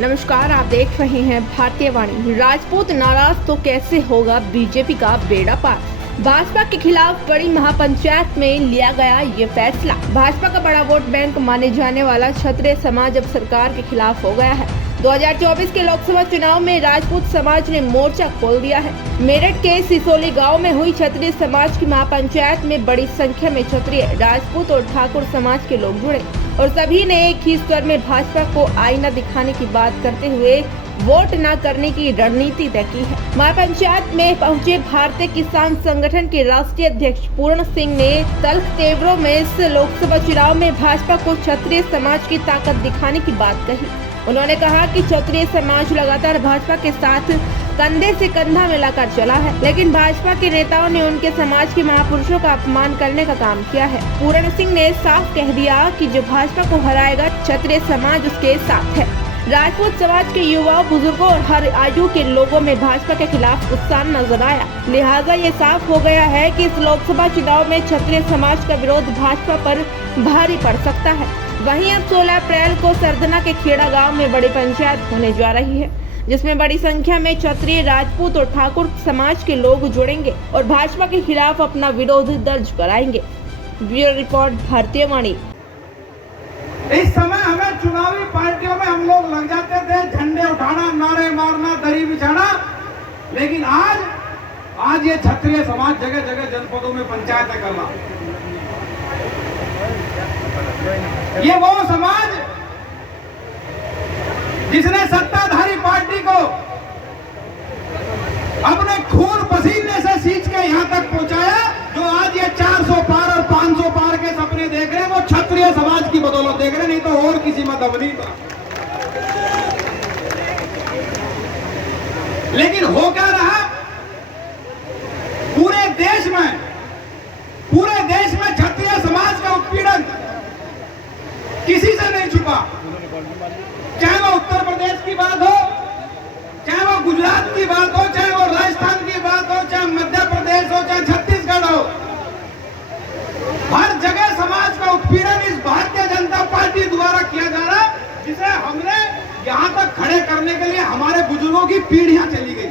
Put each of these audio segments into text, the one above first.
नमस्कार, आप देख रहे हैं भारतीय वाणी। राजपूत नाराज तो कैसे होगा बीजेपी का बेड़ा पार। भाजपा के खिलाफ बड़ी महापंचायत में लिया गया ये फैसला। भाजपा का बड़ा वोट बैंक माने जाने वाला क्षत्रिय समाज अब सरकार के खिलाफ हो गया है। 2024 के लोकसभा चुनाव में राजपूत समाज ने मोर्चा खोल दिया है। मेरठ के सिसोली गांव में हुई क्षत्रिय समाज की महापंचायत में बड़ी संख्या में क्षत्रिय, राजपूत और ठाकुर समाज के लोग जुड़े और सभी ने एक ही स्वर में भाजपा को आईना दिखाने की बात करते हुए वोट न करने की रणनीति तय की है। महापंचायत में पहुंचे भारतीय किसान संगठन के राष्ट्रीय अध्यक्ष पूर्ण सिंह ने तल्ख तेवरों में इस लोकसभा चुनाव में भाजपा को क्षत्रिय समाज की ताकत दिखाने की बात कही। उन्होंने कहा कि क्षत्रिय समाज लगातार भाजपा के साथ कंधे से कंधा मिलाकर चला है, लेकिन भाजपा के नेताओं ने उनके समाज के महापुरुषों का अपमान करने का काम किया है। पूर्ण सिंह ने साफ कह दिया कि जो भाजपा को हराएगा क्षत्रिय समाज उसके साथ है। राजपूत समाज के युवाओं, बुजुर्गों और हर आयु के लोगों में भाजपा के खिलाफ उत्साह नजर आया। लिहाजा ये साफ हो गया है कि इस लोकसभा चुनाव में क्षत्रिय समाज का विरोध भाजपा पर भारी पड़ सकता है। वहीं अब 16 अप्रैल को सरधना के खेड़ा गांव में बड़ी पंचायत होने जा रही है, जिसमें बड़ी संख्या में क्षत्रिय, राजपूत और ठाकुर समाज के लोग जुड़ेंगे और भाजपा के खिलाफ अपना विरोध दर्ज कराएंगे। ब्यूरो रिपोर्ट, भारतीय वाणी। इस समय हमें चुनावी पार्टियों में हम लोग लग जाते थे, झंडे उठाना, नारे मारना, दरी बिछाना, लेकिन आज ये क्षत्रिय समाज जगह जगह जनपदों में पंचायतें कर रहा। ये वो समाज जिसने सत्ताधारी पार्टी को अपने खून पसीने से सींच के यहां तक पहुंचाया, जो आज ये 400 पार और 500 पार के सपने देख रहे हैं, वो क्षत्रिय समाज की बदौलत देख रहे हैं, नहीं तो और किसी में दम नहीं था। लेकिन हो क्या रहा, पूरे देश में क्षत्रिय समाज का उत्पीड़न किसी से नहीं छुपा। चाहे वो उत्तर प्रदेश की बात हो, चाहे वो गुजरात की बात हो, चाहे वो राजस्थान की बात हो, चाहे मध्य प्रदेश हो, चाहे छत्तीसगढ़ हो, हर जगह समाज का उत्पीड़न इस भारतीय जनता पार्टी द्वारा किया जा रहा, जिसे हमने यहां तक खड़े करने के लिए हमारे बुजुर्गों की पीढ़ियां चली गई।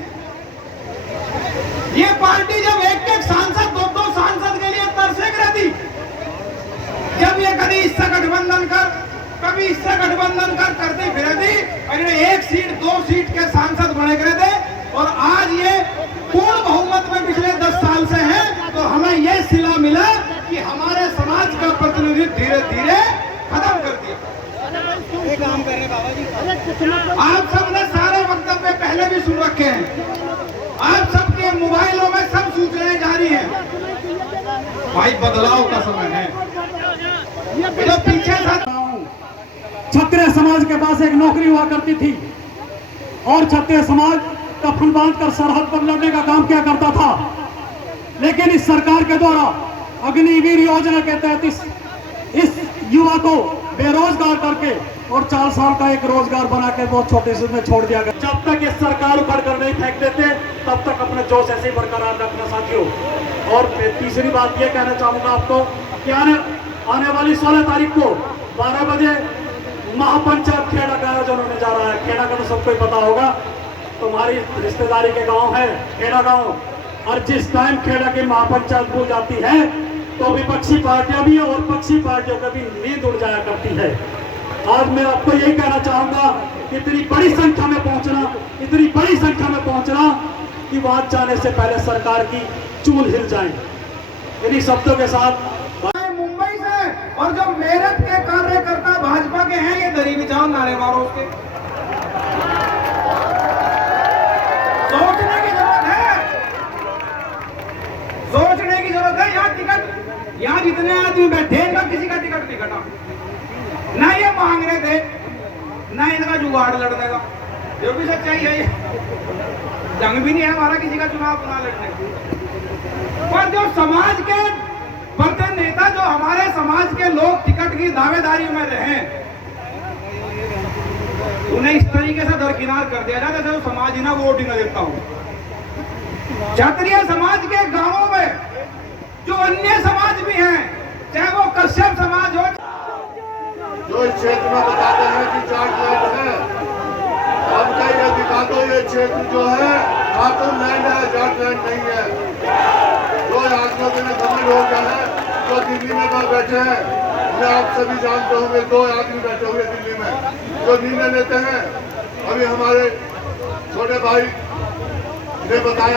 ये पार्टी जब एक एक सांसद, दो सांसद के लिए तरसे रहती, जब ये कभी इससे गठबंधन कर, कभी इससे गठबंधन करते फिरे थी, और ये 1 सीट 2 सीट के सांसद बने करे थे, और आज ये पूर्ण बहुमत में पिछले 10 साल से है। तो हमें ये सिला मिला कि हमारे समाज का प्रतिनिधित्व धीरे धीरे खत्म कर दिया। काम कर रहे बाबा जी, आप सबने सारे वक्तव्य पहले भी सुन रखे हैं, आप सबके मोबाइलों में सब सूचनाएं जारी हैं। भाई बदलाव का समय है। जो पीछे क्षत्रिय समाज के पास एक नौकरी हुआ करती थी और क्षत्रिय समाज कफन बांधकर सरहद पर लड़ने का काम किया करता था, लेकिन इस सरकार के द्वारा अग्निवीर योजना के तहत इस युवा को बेरोजगार करके और 4 साल का एक रोजगार बना के बहुत छोटे से में छोड़ दिया गया। जब तक ये सरकार उखड़ कर नहीं फेंक देते, तब तक अपने जोश ऐसे ही बरकरार रखना साथियों। और तीसरी बात ये कहना चाहूंगा आपको कि आने वाली 16 तारीख को 12 बजे महापंचायत खेड़ा का आयोजन होने जा रहा है। खेड़ा का तो सबको ही पता होगा, तुम्हारी रिश्तेदारी के गांव है खेड़ा गांव, और जिस टाइम खेड़ा की महापंचायत हो जाती है तो विपक्षी पार्टियां भी और पक्षी पार्टियों का भी नींद उड़ जाया करती है। आज मैं आपको यही कहना चाहूंगा कि इतनी बड़ी संख्या में पहुंचना कि वहां जाने से पहले सरकार की चूल हिल जाए। इन्हीं शब्दों के साथ मुंबई से और जो मेरठ के कार्यकर्ता भाजपा के हैं, ये दरी बिछाओ, नारे मारो उसके। सोचने की जरूरत है। यहाँ जितने आदमी बैठे हैं, किसी का टिकट नहीं कटा, ना ये मांग रहे थे, ना इनका जुगाड़ लड़ने का। जो भी सच्चाई है, जंग भी नहीं है हमारा किसी का चुनाव ना लड़ने। पर जो समाज के बड़े नेता, जो हमारे समाज के लोग टिकट की दावेदारी में रहे, उन्हें इस तरीके से दरकिनार कर दिया जाए जैसे समाज ही ना वोट ही ना देता हूं। क्षत्रिय समाज के गांवों में जो अन्य समाज भी हैं, चाहे वो कश्यप समाज हो, जो इस क्षेत्र में बताते हैं कि जाट लाइट है, क्षेत्र जो है खातून लैंड है, जाट लैंड नहीं है। दो आदमियों के घमंड हो गया है जो दिल्ली में बैठे हैं। मैं आप सभी जानते होंगे, दो आदमी बैठे हुए दिल्ली में जो निर्णय लेते हैं। अभी हमारे छोटे भाई ने बताया